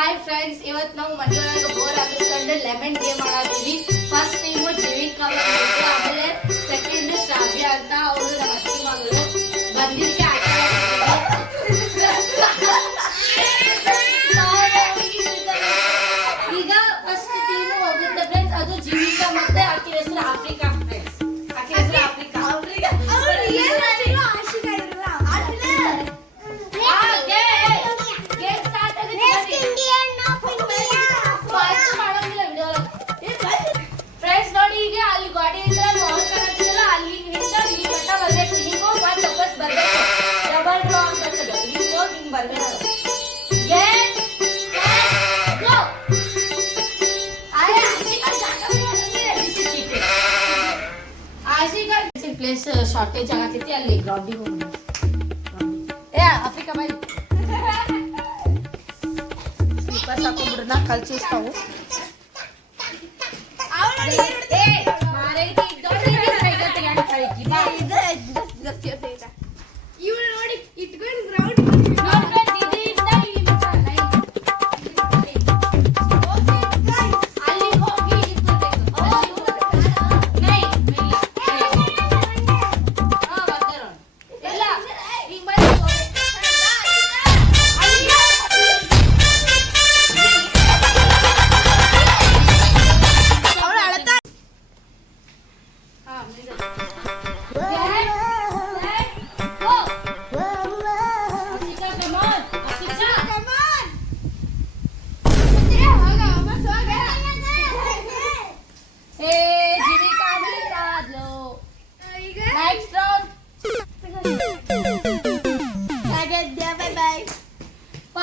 Hi friends ಇವತ್ತು ನಾವು ಮನೆಯೊಳಗೆ ಬೋರ್ ಆಗಿಸ್ಕೊಂಡು ಲೆಮನ್ ಗೇಮ್ ಆಡಾತೀವಿ ಫಸ್ಟ್ ಟೀಮು ಜೀವಿಕಾ ಬಂದಿದ್ರು ಆಮೇಲೆ ಪ್ಲೇಸ್ ಶಾರ್ಟೇಜ್ ಆಗತೈತಿ ಅಲ್ಲಿ ಗ್ರೌಂಡಿಗೆ ಹೋಗಿ ಏ ಆಫ್ರಿಕಾ ಬಾಯ್ ಸ್ಲಿಪ್ಪರ್ಸ್ ಹಾಕೊಂಡ್ಬಿಡ್ರಿ ನಾ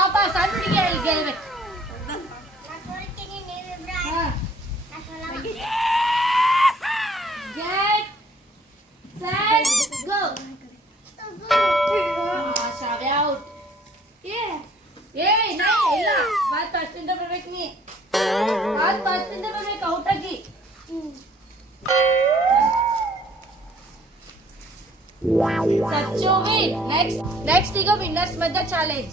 ಪಾಪ ಸಣ್ಣ ಹುಡುಗಿ ಅಲ್ಲಿ ಗೆಲ್ಬೇಕು Get set go. ಆ, ಶಾವ್ಯ out. ಏ ನೈ ಇಲ್ಲ ಮತ್ ಫಸ್ಟಿಂದ ಬರ್ಬೇಕು ನೀ ಮತ್ ಫಸ್ಟಿಂದ ಬರ್ಬೇಕು ಔಟ್ ಆಗಿ ಸಚ್ಚು ವಿನ್ ನೆಕ್ಸ್ಟ್ ನೆಕ್ಸ್ಟ್ ಈಗ ವಿನ್ನರ್ಸ್ ಮಧ್ಯ ಚಾಲೆಂಜ್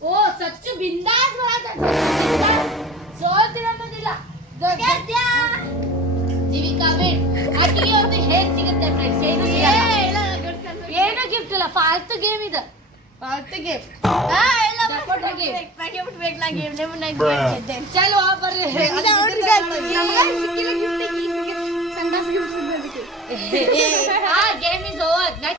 ಓ ಸಚ್ಚು ಬಿಂದಾಸ್ ಅನ್ನೋದಿಲ್ಲ. ಜೀವಿಕಾ ಬಿಡ್. ಆಕೆಗೆ ಒಂದು ಹೇರ್ ಸಿಗುತ್ತೆ ಫ್ರೆಂಡ್ಸ್ ಏನು ಏನು ಗಿಫ್ಟ್ ಇಲ್ಲ? ಫಾಲ್ತು ಗೇಮ್ ಇದು. ಫಾಲ್ತು ಗೇಮ್ ಚಲೋ ಬರ್ರಿ. ಆ ಗೇಮ್ ಇಸ್ ಓವರ್